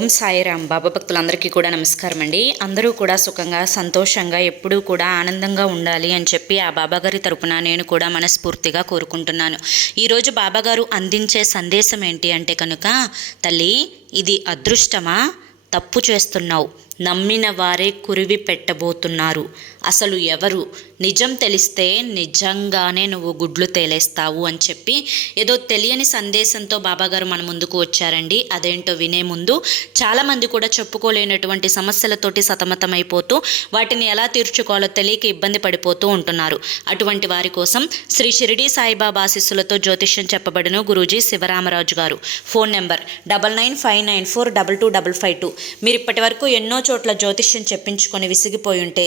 ఓం సాయిరామ్. బాబా భక్తులందరికీ కూడా నమస్కారం అండి. అందరూ కూడా సుఖంగా సంతోషంగా ఎప్పుడూ కూడా ఆనందంగా ఉండాలి అని చెప్పి ఆ బాబాగారి తరపున నేను కూడా మనస్ఫూర్తిగా కోరుకుంటున్నాను. ఈరోజు బాబాగారు అందించే సందేశం ఏంటి అంటే కనుక, తల్లి ఇది అదృష్టమా? తప్పు చేస్తున్నావు, నమ్మిన వారే కురివి పెట్టబోతున్నారు. అసలు ఎవరు? నిజం తెలిస్తే నిజంగానే నువ్వు గుడ్లు తేలేస్తావు అని చెప్పి ఏదో తెలియని సందేశంతో బాబాగారు మన ముందుకు వచ్చారండి. అదేంటో వినే ముందు చాలామంది కూడా చెప్పుకోలేనటువంటి సమస్యలతోటి సతమతమైపోతూ వాటిని ఎలా తీర్చుకోవాలో తెలియక ఇబ్బంది పడిపోతూ ఉంటున్నారు. అటువంటి వారి కోసం శ్రీ షిరిడి సాయిబాబా ఆశీస్సులతో జ్యోతిష్యం చెప్పబడిన గురూజీ శివరామరాజు గారు. Phone number 9959942255. మీరు ఇప్పటి వరకు ఎన్నో చోట్ల జ్యోతిష్యం చెప్పించుకొని విసిగిపోయి ఉంటే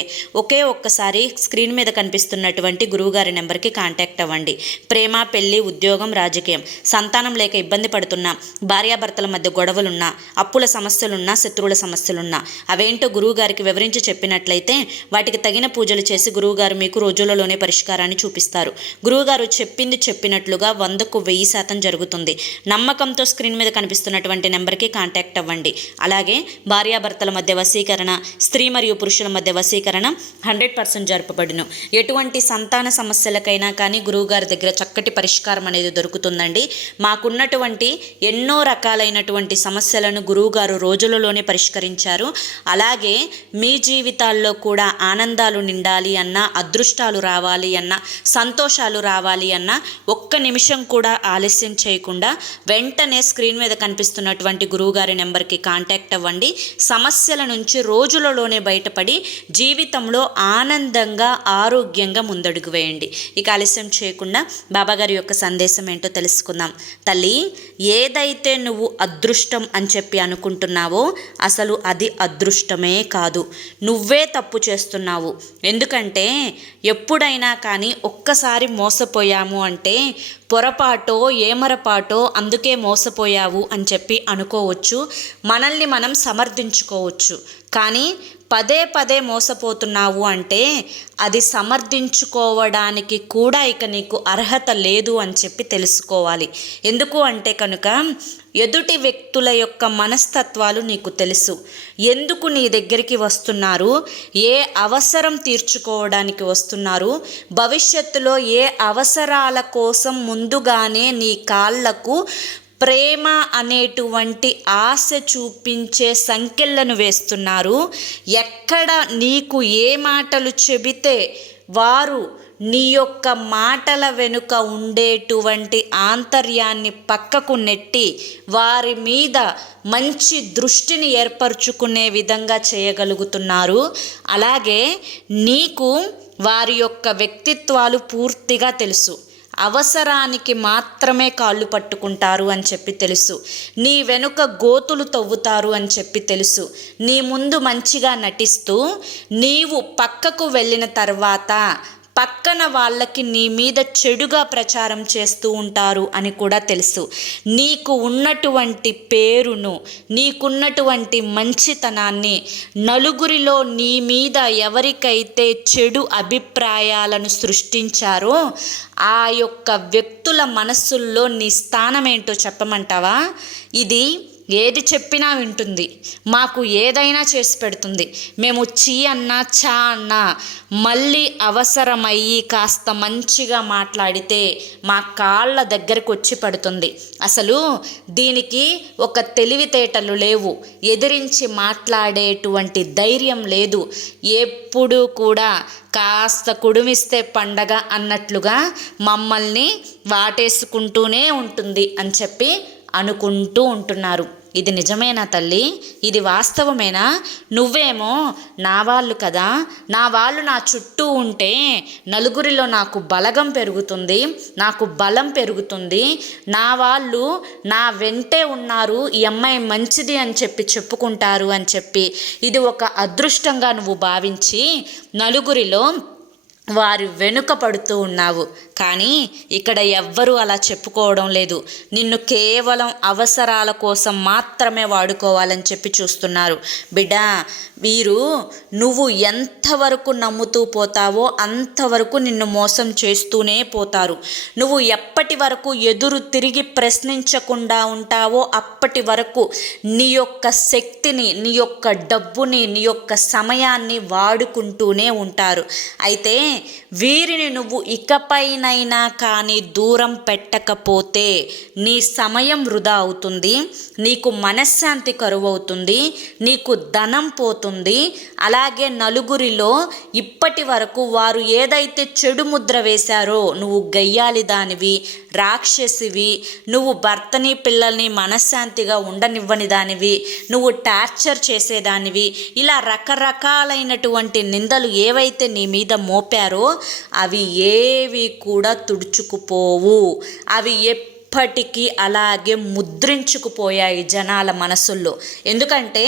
ఒక్కసారి స్క్రీన్ మీద కనిపిస్తున్నటువంటి గురువుగారి నెంబర్కి కాంటాక్ట్ అవ్వండి. ప్రేమ, పెళ్లి, ఉద్యోగం, రాజకీయం, సంతానం లేక ఇబ్బంది పడుతున్నా, భార్యాభర్తల మధ్య గొడవలున్నా, అప్పుల సమస్యలున్నా, శత్రువుల సమస్యలున్నా అవేంటో గురువుగారికి వివరించి చెప్పినట్లయితే వాటికి తగిన పూజలు చేసి గురువుగారు మీకు రోజులలోనే పరిష్కారాన్ని చూపిస్తారు. గురువుగారు చెప్పింది చెప్పినట్లుగా 100కు 1000% జరుగుతుంది. నమ్మకంతో స్క్రీన్ మీద కనిపిస్తున్నటువంటి నెంబర్కి కాంటాక్ట్ అవ్వండి. అలాగే భార్యాభర్తల మధ్య వశీకరణ, స్త్రీ మరియు పురుషుల మధ్య వశీకరణ 100% జరపబడును. ఎటువంటి సంతాన సమస్యలకైనా కానీ గురువుగారి దగ్గర చక్కటి పరిష్కారం అనేది దొరుకుతుందండి. మాకున్నటువంటి ఎన్నో రకాలైనటువంటి సమస్యలను గురువుగారు రోజులలోనే పరిష్కరించారు. అలాగే మీ జీవితాల్లో కూడా ఆనందాలు నిండాలి అన్నా, అదృష్టాలు రావాలి అన్నా, సంతోషాలు రావాలి అన్నా ఒక్క నిమిషం కూడా ఆలస్యం చేయకుండా వెంటనే స్క్రీన్ మీద కనిపిస్తున్నటువంటి గురువుగారి నెంబర్కి కాంటాక్ట్ అవ్వండి. సమస్యల నుంచి రోజులలోనే బయటపడి జీవితంలో ఆనందంగా, ఆరోగ్యంగా ముందడుగు వేయండి. ఇక ఆలస్యం చేయకుండా బాబాగారి యొక్క సందేశం ఏంటో తెలుసుకుందాం. తల్లి, ఏదైతే నువ్వు అదృష్టం అని చెప్పి అనుకుంటున్నావో అసలు అది అదృష్టమే కాదు, నువ్వే తప్పు చేస్తున్నావు. ఎందుకంటే ఎప్పుడైనా కానీ ఒక్కసారి మోసపోయాము అంటే పొరపాటో ఏమరపాటో అందుకే మోసపోయావు అని చెప్పి అనుకోవచ్చు, మనల్ని మనం సమర్థించుకోవచ్చు. కానీ పదే పదే మోసపోతున్నావు అంటే అది సమర్థించుకోవడానికి కూడా ఇక నీకు అర్హత లేదు అని చెప్పి తెలుసుకోవాలి. ఎందుకు అంటే కనుక ఎదుటి వ్యక్తుల యొక్క మనస్తత్వాలు నీకు తెలుసు. ఎందుకు నీ దగ్గరికి వస్తున్నారు, ఏ అవసరం తీర్చుకోవడానికి వస్తున్నారు, భవిష్యత్తులో ఏ అవసరాల కోసం ముందుగానే నీ కాళ్లకు ప్రేమ అనేటువంటి ఆశ చూపించే సంకెళ్ళను వేస్తున్నారు. ఎక్కడ నీకు ఏ మాటలు చెబితే వారు నీ యొక్క మాటల వెనుక ఉండేటువంటి ఆంతర్యాన్ని పక్కకు నెట్టి వారి మీద మంచి దృష్టిని ఏర్పరచుకునే విధంగా చేయగలుగుతున్నారు. అలాగే నీకు వారి యొక్క వ్యక్తిత్వాలు పూర్తిగా తెలుసు. అవసరానికి మాత్రమే కాళ్ళు పట్టుకుంటారు అని చెప్పి తెలుసు. నీ వెనుక గోతులు తవ్వుతారు అని చెప్పి తెలుసు. నీ ముందు మంచిగా నటిస్తూ నీవు పక్కకు వెళ్ళిన తర్వాత పక్కన వాళ్ళకి నీ మీద చెడుగా ప్రచారం చేస్తూ ఉంటారు అని కూడా తెలుసు. నీకు ఉన్నటువంటి పేరును, నీకున్నటువంటి మంచితనాన్ని నలుగురిలో నీ మీద ఎవరికైతే చెడు అభిప్రాయాలను సృష్టించారో ఆ యొక్క వ్యక్తుల మనస్సుల్లో నీ స్థానం ఏంటో చెప్పమంటావా? ఇది ఏది చెప్పినా వింటుంది, మాకు ఏదైనా చేసి పెడుతుంది, మేము చీ అన్నా చా అన్నా మళ్ళీ అవసరమయ్యి కాస్త మంచిగా మాట్లాడితే మా కాళ్ళ దగ్గరకు వచ్చి పడుతుంది. అసలు దీనికి ఒక తెలివితేటలు లేవు, ఎదిరించి మాట్లాడేటువంటి ధైర్యం లేదు. ఎప్పుడూ కూడా కాస్త కుడుమిస్తే పండగ అన్నట్లుగా మమ్మల్ని వాటేసుకుంటూనే ఉంటుంది అని చెప్పి అనుకుంటూ ఉంటున్నారు. ఇది నిజమేనా తల్లి? ఇది వాస్తవమేనా? నువ్వేమో నా వాళ్ళు కదా, నా వాళ్ళు నా చుట్టూ ఉంటే నలుగురిలో నాకు బలగం పెరుగుతుంది, నాకు బలం పెరుగుతుంది, నా వాళ్ళు నా వెంటే ఉన్నారు, ఈ అమ్మాయి మంచిది అని చెప్పి చెప్పుకుంటారు అని చెప్పి ఇది ఒక అదృష్టంగా నువ్వు భావించి నలుగురిలో వారి వెనుక పడుతూ ఉన్నావు. కానీ ఇక్కడ ఎవ్వరూ అలా చెప్పుకోవడం లేదు. నిన్ను కేవలం అవసరాల కోసం మాత్రమే వాడుకోవాలని చెప్పి చూస్తున్నారు. బిడ్డ, వీరు నువ్వు ఎంతవరకు నమ్ముతూ పోతావో అంతవరకు నిన్ను మోసం చేస్తూనే పోతారు. నువ్వు ఎప్పటి వరకు ఎదురు తిరిగి ప్రశ్నించకుండా ఉంటావో అప్పటి వరకు నీ యొక్క శక్తిని, నీ యొక్క డబ్బుని, నీ యొక్క సమయాన్ని వాడుకుంటూనే ఉంటారు. అయితే వీరిని నువ్వు ఇకపైనైనా కానీ దూరం పెట్టకపోతే నీ సమయం వృధా అవుతుంది, నీకు మనశ్శాంతి కరువవుతుంది, నీకు ధనం పోతుంది. అలాగే నలుగురిలో ఇప్పటి వరకు వారు ఏదైతే చెడు ముద్ర వేశారో, నువ్వు గయ్యాలి దానివి, రాక్షసివి, నువ్వు భర్తని పిల్లల్ని మనశ్శాంతిగా ఉండనివ్వని దానివి, నువ్వు టార్చర్ చేసేదానివి, ఇలా రకరకాలైనటువంటి నిందలు ఏవైతే నీ మీద మోపారో అవి ఏవి కూడా తుడుచుకుపోవు. అవి ఎప్పటికీ అలాగే ముద్రించుకుపోయాయి జనాల మనసుల్లో. ఎందుకంటే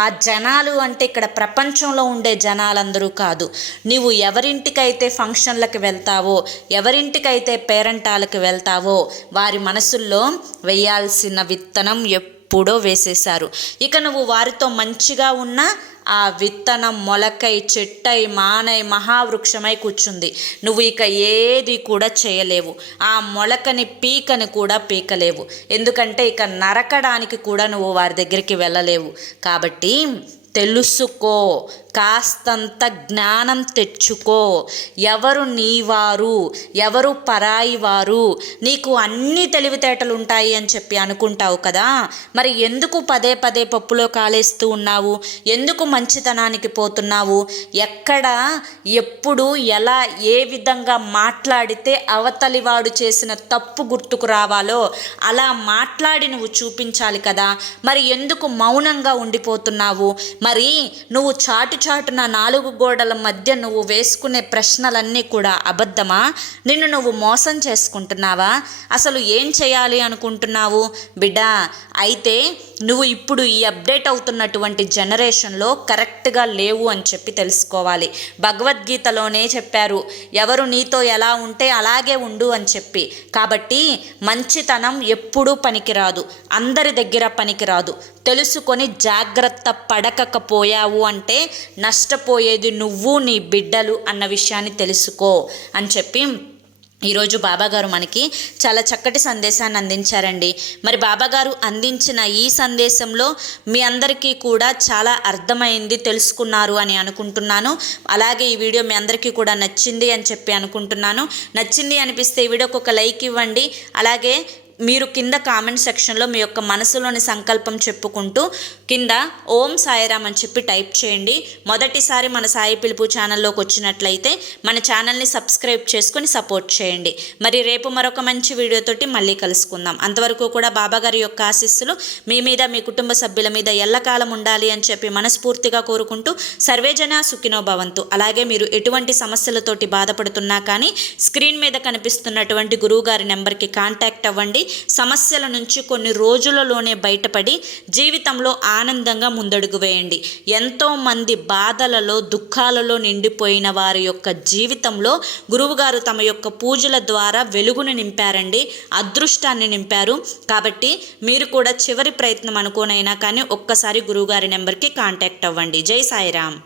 ఆ జనాలు అంటే ఇక్కడ ప్రపంచంలో ఉండే జనాలందరూ కాదు. నీవు ఎవరింటికైతే ఫంక్షన్లకు వెళ్తావో, ఎవరింటికైతే పేరంటాలకు వెళ్తావో వారి మనసుల్లో వేయాల్సిన విత్తనం ఎప్పుడో వేసేశారు. ఇక నువ్వు వారితో మంచిగా ఉన్నా ఆ విత్తనం మొలకై, చెట్టై, మానై, మహావృక్షమై కూర్చుంది. నువ్వు ఇక ఏది కూడా చేయలేవు. ఆ మొలకని పీకని కూడా పీకలేవు. ఎందుకంటే ఇక నరకడానికి కూడా నువ్వు వారి దగ్గరికి వెళ్ళలేవు. కాబట్టి తెలుసుకో, కాస్తంత జ్ఞానం తెచ్చుకో. ఎవరు నీవారు, ఎవరు పరాయి వారు. నీకు అన్ని తెలివితేటలు ఉంటాయి అని చెప్పి అనుకుంటావు కదా, మరి ఎందుకు పదే పదే పప్పులో కాలేస్తూ ఉన్నావు? ఎందుకు మంచితనానికి పోతున్నావు? ఎక్కడ, ఎప్పుడు, ఎలా, ఏ విధంగా మాట్లాడితే అవతలివాడు చేసిన తప్పు గుర్తుకు రావాలో అలా మాట్లాడి నువ్వు చూపించాలి కదా. మరి ఎందుకు మౌనంగా ఉండిపోతున్నావు? మరి నువ్వు చాటున నాలుగు గోడల మధ్య నువ్వు వేసుకునే ప్రశ్నలన్నీ కూడా అబద్ధమా? నిన్ను నువ్వు మోసం చేసుకుంటున్నావా? అసలు ఏం చేయాలి అనుకుంటున్నావు బిడ్డ? అయితే నువ్వు ఇప్పుడు ఈ అప్డేట్ అవుతున్నటువంటి జనరేషన్లో కరెక్ట్గా లేవు అని చెప్పి తెలుసుకోవాలి. భగవద్గీతలోనే చెప్పారు, ఎవరు నీతో ఎలా ఉంటే అలాగే ఉండు అని చెప్పి. కాబట్టి మంచితనం ఎప్పుడూ పనికిరాదు, అందరి దగ్గర పనికిరాదు. తెలుసుకొని జాగ్రత్త పడకపోయావు అంటే నష్టపోయేది నువ్వు, నీ బిడ్డలు అన్న విషయాన్ని తెలుసుకో అని చెప్పి ఈరోజు బాబాగారు మనకి చాలా చక్కటి సందేశాన్ని అందించారండి. మరి బాబాగారు అందించిన ఈ సందేశంలో మీ అందరికీ కూడా చాలా అర్థమైంది, తెలుసుకున్నారు అని అనుకుంటున్నాను. అలాగే ఈ వీడియో మీ అందరికీ కూడా నచ్చింది అని చెప్పి అనుకుంటున్నాను. నచ్చింది అనిపిస్తే ఈ వీడియోకి ఒక లైక్ ఇవ్వండి. అలాగే మీరు కింద కామెంట్ సెక్షన్లో మీ యొక్క మనసులోని సంకల్పం చెప్పుకుంటూ కింద ఓం సాయిరామ్ అని చెప్పి టైప్ చేయండి. మొదటిసారి మన సాయి పిలుపు ఛానల్లోకి వచ్చినట్లయితే మన ఛానల్ని సబ్స్క్రైబ్ చేసుకొని సపోర్ట్ చేయండి. మరి రేపు మరొక మంచి వీడియోతోటి మళ్ళీ కలుసుకుందాం. అంతవరకు కూడా బాబాగారి యొక్క ఆశీస్సులు మీ మీద, మీ కుటుంబ సభ్యుల మీద ఎల్లకాలం ఉండాలి అని చెప్పి మనస్ఫూర్తిగా కోరుకుంటూ సర్వేజన సుఖినో భవంతు. అలాగే మీరు ఎటువంటి సమస్యలతోటి బాధపడుతున్నా కానీ స్క్రీన్ మీద కనిపిస్తున్నటువంటి గురువుగారి నెంబర్కి కాంటాక్ట్ అవ్వండి. సమస్యల నుంచి కొన్ని రోజులలోనే బయటపడి జీవితంలో ఆనందంగా ముందడుగు వేయండి. ఎంతోమంది బాధలలో, దుఃఖాలలో నిండిపోయిన వారి యొక్క జీవితంలో గురువుగారు తమ యొక్క పూజల ద్వారా వెలుగును నింపారండి, అదృష్టాన్ని నింపారు. కాబట్టి మీరు కూడా చివరి ప్రయత్నం అనుకోనైనా కానీ ఒక్కసారి గురువుగారి నెంబర్కి కాంటాక్ట్ అవ్వండి. జై సాయిరామ్.